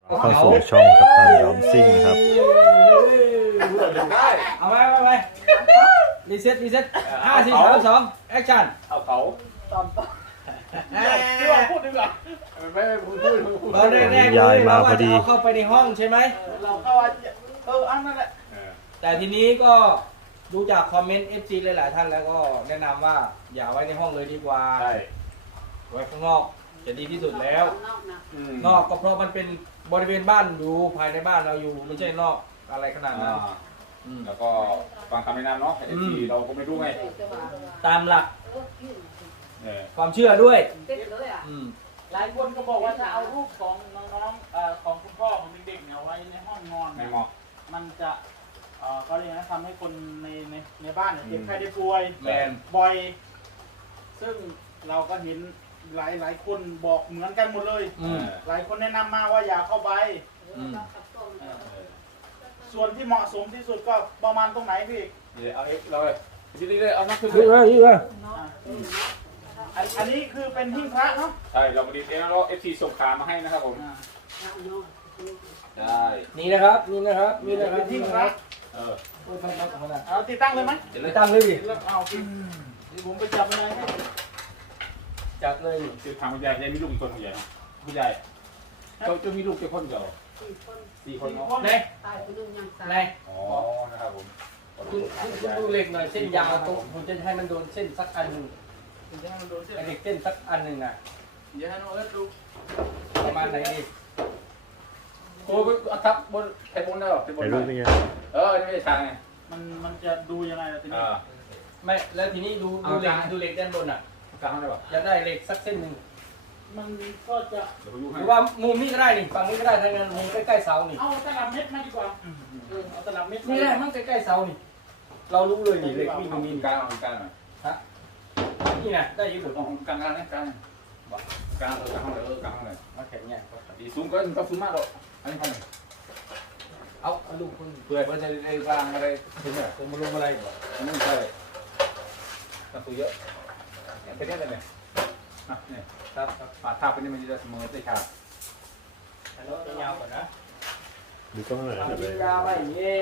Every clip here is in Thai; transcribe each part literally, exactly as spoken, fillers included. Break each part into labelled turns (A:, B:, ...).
A: เข้าสู่ช่องกัปตันยอมซิ่งครับ
B: ได้เอาไปเอาไปรีเซ็ตรีเซ็ตห้าสี่สามสองแอคชั่น
C: เอาเขา
D: ตอนตอน
C: ที่ว่าพูดดีกว่าไม่ไม่พูดพูดพูด
B: ตอนแรกๆ
A: ยายมาพอดี
B: เราเข้าไปในห้องใช่ไหม
D: เราเข้าว่าเอออันนั่นแหละ
B: แต่ทีนี้ก็ดูจากคอมเมนต์ เอฟ ซี หลายๆท่านแล้วก็แนะนำว่าอย่าไว้ในห้องเลยดีกว่า
C: ใช่
B: ไว้ข้างนอกจะดีที่สุดแล้ว นอกก็เพราะมันเป็นบริเวณบ้านอยู่ภายในบ้านเราอยู่ไม่ใช่นอกอะไรขนาดนั้นอืม
C: แล้วก็ฟังคำแนะนำเนาะไอ้ที่เราก็ไม่รู้ไง
B: ตามหลัก
C: เออ
B: ความเชื่อด้วยอืม
D: หลายคนก็บอกว่าถ้าเอารูปของน้องๆเอ่อของคุณพ่อของเด็กๆเนี่ยไว้ในห้องนอน
C: ไม่
D: เนี่ย
C: เหมาะ
D: มันจะเอ่อเขาเรียกนะทำให้คนในในในบ้านเนี่ยเจ็บไข้ได้ป่วย
B: แมน
D: บ่อย ซึ่งเราก็เห็นหลายหลายคนบอกเหมือนกันหมดเลย
B: อืม
D: หลายคนแนะนำมาว่าอย่าเข้าไป
B: อืม
D: ส่วนที่เหมาะสมที่สุดก็ประมาณตรงไหนพี่
C: เดี๋ยวเอาเอฟเราเลยทีนี้เลยเอานักขึ้น
B: ยืดเลยยืดเลย
D: อันอันนี้คือเป็นหิ้งพระเนาะ
C: ใช่เรามาดีเองแล้วเราเอฟซีส่งขามาให้นะครับผม
D: อ่า
C: ได้
B: นี่นะครับนี่นะครับนี่นะครั
D: เป็
B: บ
D: น
B: นี่
D: หิ้ง
B: นะ
D: พ
B: ค
D: ระ
B: รับ
C: เออ
B: โอ้ยฟังครับขนาด
D: เอาติดตั้งเลยไหม
C: เดี๋ยวเล
B: ไป
C: ย
B: ตั้งเลยดิ
D: เลือกเอาพี่เดี๋ยวผมไปจับอะไรให้
B: จัดเลย
C: คือทางคุณยายยายมีลูกอีกคนคุณยายเนาะคุณยายเขาจะมีลูกแค่คนเดียวสี่คนเนาะ
B: ไหนไหน
C: อ๋อนะครับผม
B: คุณคุณคุณดูเหล็กหน่อยเส้นยาวตรงผมจะให้มันโดนเส้นสักอันหนึ่ง
D: ถึงจะให้มันโดนเส้น
B: ไอ้เหล็กเส้นสักอันหนึ่งอ่ะ
D: เดี๋ยวให้น้องเอิร์ธดู
B: ประมาณไหนดิ
C: โอ้ยทับบนแผ่นบนได้หรอแผ่นบน
A: ถ่ายรูปยังไง
C: เออนี่ไม่ใช่ทางไง
D: มันมันจะดูยังไงล่ะทีนี้
C: อ่า
B: ไม่แล้วทีนี้ดูดูเหล็กดูเหล็กด้านบนอ่ะ
C: กลางได้ป่ะ
B: อยากได้เหล็กสักเส้นหนึ่ง
D: มันก็จะ
C: เดี๋ยวผมดู
B: ห
C: ให้
B: รือว่ามุมนี้ก็ได้นี่ฝั่งนี้ก็ได้ทางนั้นมุมใกล้ๆเสานี่
D: เอาตลับเม็ดมาดีกว่าเออเอาตลับเม็ด
B: นี่แหละมันใกล้ๆเสานี่ เรารู้เลยนี่เหล็กวิ่งตรงนี้
C: กลางกลางหน่อย
B: ฮะนี่นะได้อยืดห
C: ต้องกลางกลางนะกลางบอกกลางเออกลางเลยเออกลางเลย
B: มาแข็งเนี่ย
C: ดีซูมก็ก็ซูมมากหรอกอันนี้คน
B: เอาเอาลูกคุณ
C: เพื่อเพื่อจะได้กลางอะไรถึงเนี่ย
B: ผมมาลงอะไรก่อน
C: ไม่ใช่ประตูเยอะเนี่ยเป็นแค่ไหนเนี่ยอ่ะเนี่ย
B: ครับครับ
C: ปาดทับไปนี่มันจะเสมอได้ขาด
B: อันนี้ยาวก่อนนะ
A: ดูกล้องหน่อย
B: เอา
A: ครับ
B: ยาวไปเย่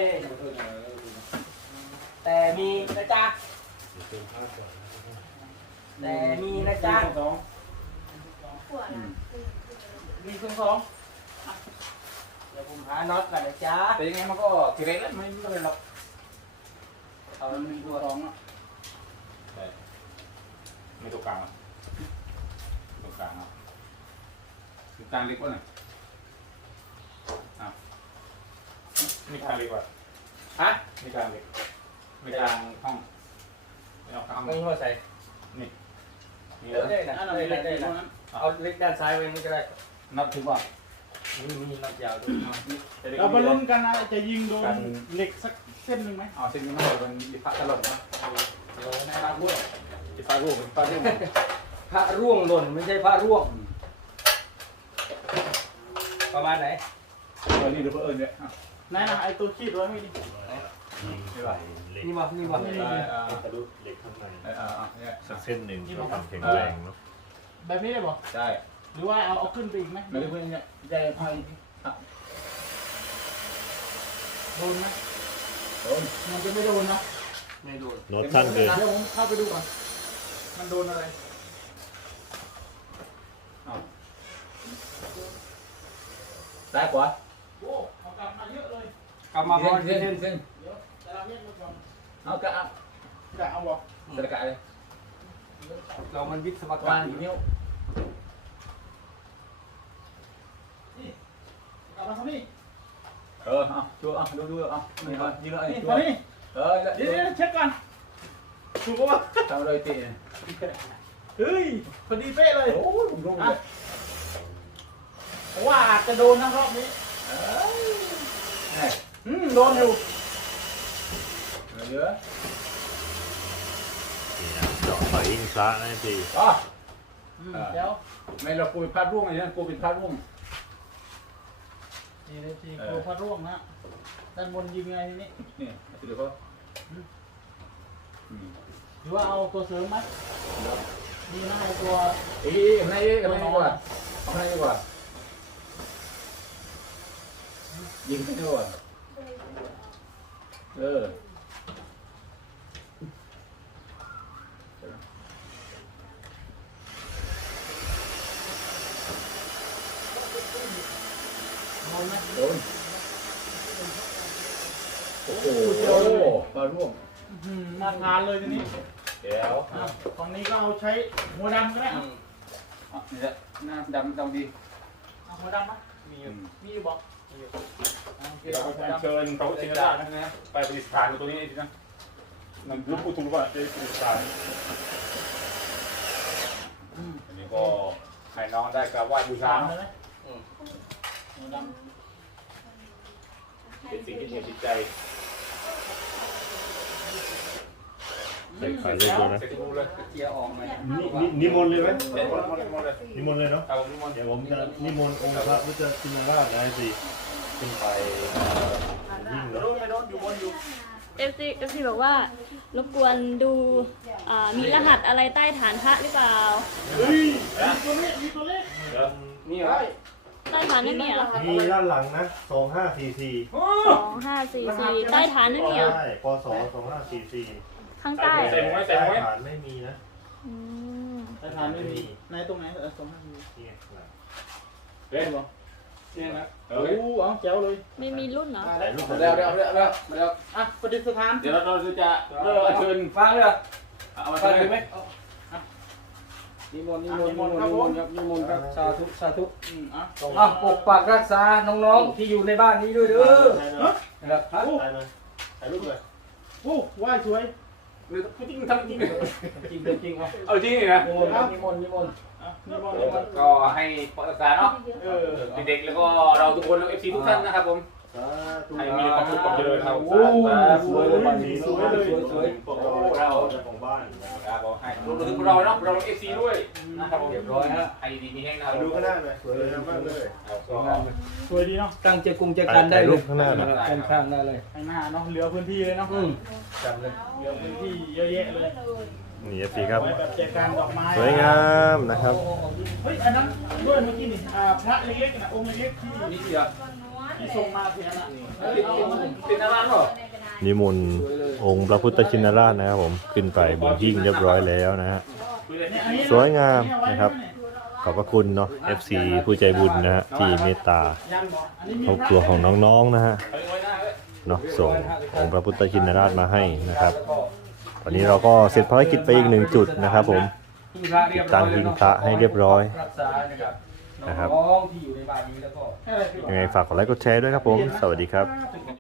B: แต่มีนะจ๊ะแต่มีนะจ๊ะ
C: สอง
D: มีเครื่องสอง
B: เดี๋ยวผมหาน็อตก่อนนะจ๊ะ
C: แต่ยังไงมันก็ทีเรกแล้วไม่ไม่เป็นหรอก
B: เอา
D: มันมี
B: มี
D: ตั
B: ตัว ว
D: สองอ่ะ
C: ไม่ตรงกลางอ่ะตรงกลางอ่ะตรงกลางเล็กกว่าน่ะอ่ะนี่กลางเล็กกว่า
B: ฮะ
C: นี่กลางเล็กไม่กลางห้องไม่เอากลางห้อง
B: ไม่หัวใส่
C: นี่นี่
B: เดี๋ยว
C: แล้ว
B: ได้นะ
D: อันนั้น
B: ได้
D: มี
B: ได้
D: เล็ก
B: ได้
D: ตร
B: นะ
D: งนั้น
B: เอาเล็กด้านซ้ายไว้นี่ก็ได้
C: นับถึงว่า
B: นี่มีน็อตยาวด้วย
D: เรามาลุ้นกันนะจะยิงโดนเหล็กสักเส้นหนึ่งไหม
C: อ๋อเส้นนี้มันเป็นดิฟ้าตลอดนะ
B: เดี๋ยวในร้านด้วย
C: ดิฟ้ารูปดิฟ้ารูป
B: พระร่วงหล่นไม่ใช่พระร่วง ประมาณไหน
C: เออนี่ดูเพื่อนเนี่ย
D: ไหนนะไอตัวขีดไว้ไม่ดี
C: ไม่ไหว
B: นี่บ่นี่บ่
C: เออเออ
A: ถ่ายรูปเหล็กข้างใน
C: เออเออเนี่ย
A: สักเส้นหนึ่งเพื่อความแข็งแรงเนาะ
D: แบบนี้ได้ป่ะ
C: ใช่
D: หรือว่าเอาเอาขึ้นไปอีกไหม
C: ไม่ได้เพื่อนเนี่ยใจพาย
D: โดนไหม
C: โดน
D: มันจะไม่โดนนะ
B: ไม่โดน
A: โน้ตสั้นเกิน
D: เดี๋ยวผมเข้าไปดูก่อนมันโดนอะไร
C: ซ้ายขวา
D: โอ้เขากลับมาเยอะเลย
B: กลับมาพอ
C: เส้น
B: เส้น
C: เส้น
D: เดี๋ยวตลับเม็ดมาก่อน
C: เอากระอัก
D: จะเอาบอก
C: ตะกะเลย
B: เรามันวิศวกร
C: วางกี่นิ้ว
D: นี่กลับมาทางนี้
C: เออเอาชัวร์เอาดูดูเอานี่เอายิงเลย
D: นี่
C: ชัว
D: มา
C: ร์
D: นี่
C: เออ
D: เดี๋ยวเดี๋ยวเช็คก่อนถูกปะ
C: ทำเลยตี
D: เฮ้ยพอดีเป๊ะเลย
C: โอ้ยผมรู้เลย
D: ผมว่าอาจจะโดนนะรอบนี้
C: เอ้ย
D: อืมโดนอยู่
C: เยอะ
A: นี่นะเจาะสายอิงพระนะพี่
C: อ๋อ
D: อืมเดี๋ยว
C: ไม่เรากูเป็นพลาดร่วงไงนะกูเป็นพลาดร่วง
D: นี่เลยทีกลัวพระร่วงนะด้านบนยิงไงทีนี้
C: นี่เดี๋ยวเขา
D: หรือว่าเอาตัวเสริมไหมดีนะไอตัว
C: เอ้ยข้างในเอ้ยข้างในดีกว่าข้างในดีกว่ายิงไปทั่วเออโดนโอ้โหมาร่วม
D: อืมมาทานเลยทีนี้
C: เดี๋ยว
D: อ่ะฝั่งนี้ก็เอาใช้หัวดำก็ได้
B: อื
D: อ่ะ
B: ม
C: นี่แหละหน้าดำดำดี
D: เอาหัวดำมั้ยมีอยู่มีอยู่บอกมีอยู่อ่ะโอเค
C: เดี๋ยว
D: เอา
C: เรา
D: หัว
C: ไป
D: ดำ
C: เชิญพระพุทธเจ้านะไปปฏิสถานตัวนี้นะนั่นลูกพูดถูกว่าจะปฏิสถาน
D: อืม
C: อันนี้ก็ให้น้องได้กราบไหว้บูชา
D: ดำเลยไหม
B: อืม
D: หัวด
C: เป็นสิ่งที่เหนือจิตใจ
A: ใส่ไข่ด้วยนะ
C: ใส่ถุงเลย
B: เกียร์ออกไหม
A: นินิมนต์เลยไหม
C: เด็ดหมดหมดหมดเลย
A: นิมนต์เลยเนาะ
C: เอานิมนต์
A: เดี๋ยวผมจะนิมนต์องค์พระพุทธชินราชนะสิขึ้นไปยิ่ง
D: ำ
A: แล้ว
D: โดนไม่โดนอยู่บนอยู่
E: เอฟซีเอฟซีบอกว่ารบกวนดูอ่ามีรหัสอะไรใต้ฐานพระหรือเปล่า
D: เฮ้ยมีตัวเลขมีตัวเลข
C: เดี๋ยว
B: นี่เหรอ
D: ได้
E: ใต้ฐานนั่นเนี่ย
A: มีด้านหลังนะสองห้าสี่สี่
E: สองห้าสี่สี่ใต้ฐานนั่นเนี่ย
A: ใช่ปศสองห้าสี่สี่
E: ข้างใต้
C: ใส่หมวยใส่หมวย
A: ฐานไม่มีนะ
E: อืม
D: แต่ทานไม่มีในตรงไหนเออสองห้ามี
A: เนี่ยหลัง
C: เด็ด
D: บอกเนี่ยนะ
C: เอ
D: โอ้
C: อ
D: โหเอาแจ๋วเลย
E: ไม่มีรุ่นเหรอ
A: ถ่ายรูป
C: เดี๋ยวเดี๋ยวเดี๋ยวเดี๋ยวเดี๋ยว
D: อ่ะประดิษฐาน
C: เดี๋ยวเราจะเริ่มเชิญ
B: ฟังเลยเหรอ
C: เอามา
B: ฟั
C: เชิ
B: ง
C: ญ
B: เลยไหมนิมนต์นิมนต์นิมนต์นิมนต์ครับนิมนต์ครับสาธุสาธุ
D: อืมอ่ะ
B: อ่ะปกปักรักษาน้องๆที่อยู่ในบ้านนี้ด้วยเด้อ
A: ถ่ายเลย
B: นะครับ
A: ถ่ายเลยถ่ายรูปเลย
D: โอ้ไหว้สวย
C: หรือจริงทำจริง
B: จริงเป็นจริงเอา
C: เอาจริงนี่นะ
B: นิมนต์ครับนิมนต์นิมนต์
D: อ่ะนี่บอลนี่บอล
C: ก็ให้ปรึกษาเนาะ
D: เออ
C: เด็กๆแล้วก็เราทุกคนเอฟซีทุกท่านนะครับผม
A: สาธุ
C: ให้มีความสุขความเจริญครับ
B: โอ้สวยเลยมันสวยเลยสวย
A: พวกเราเราของบ้านนะครับ
C: ครับผมให้รวมถึงเราเนาะเราเอฟซีด้วยนะครับผม
B: เรียบร้อยฮะ
C: ให้ดีมีแห้งนะครับ
A: ดูข้างหน้าหน่อยสวยมากเลย
B: สวยงามเลย
D: สวยดีเนาะ
B: ตั้งเจกุงเจกันได้
A: ถ่าย
B: เล
A: รู
B: ย
A: ปข้างหน้าหน่อย
B: ข้างข้างได้เลย
D: ข้างหน้าเนาะเหลือพื้นที่เลยเนาะ
B: อืมจำเลย
D: เหลือพื้นที่เยอะแยะเลย
A: นี่สิครับ
D: ไว้แบบแจกันดอกไม้
A: สวยงามนะครับ
D: เฮ้ยอันนั้นด้วยเมื่อกี้นี่อ่าพระเล็กๆนะองค์เล็กๆที่
C: นี่เสีย
D: ที่ส่งมาเพียงน่ะ
C: เป็นเป็นอะไรหรอ
A: นิมนต์องค์พระพุทธชินราชนะครับผมขึ้นไปบนหิ้งเรียบร้อยแล้วนะฮะ
D: เนี่ยอันนี้
A: สวยงามนะครับ ขอบพระคุณเนาะ เอฟ ซี ผู้ใจบุญนะฮะที่เมตตา
D: ยันบอกอันนี้มี
A: ครอบครัวของน้องๆนะฮะ
C: เอาไว้หน้าเลย
A: เนาะส่งองค์พระพุทธชินราชมาให้นะครับวันนี้เราก็เสร็จภารกิจไปอีกหนึ่งจุดนะครับผม ติดตั้งหิ้งพระให้เรียบร้อย
B: รักษานะครับ
A: นะครับ
B: น้องๆที่อยู่ในบ้านนี้แล้วก็
D: ให้อะไรพี่บอก
A: ยังไงฝากกดไลค์กดแชร์ด้วยครับผม สวัสดีครับ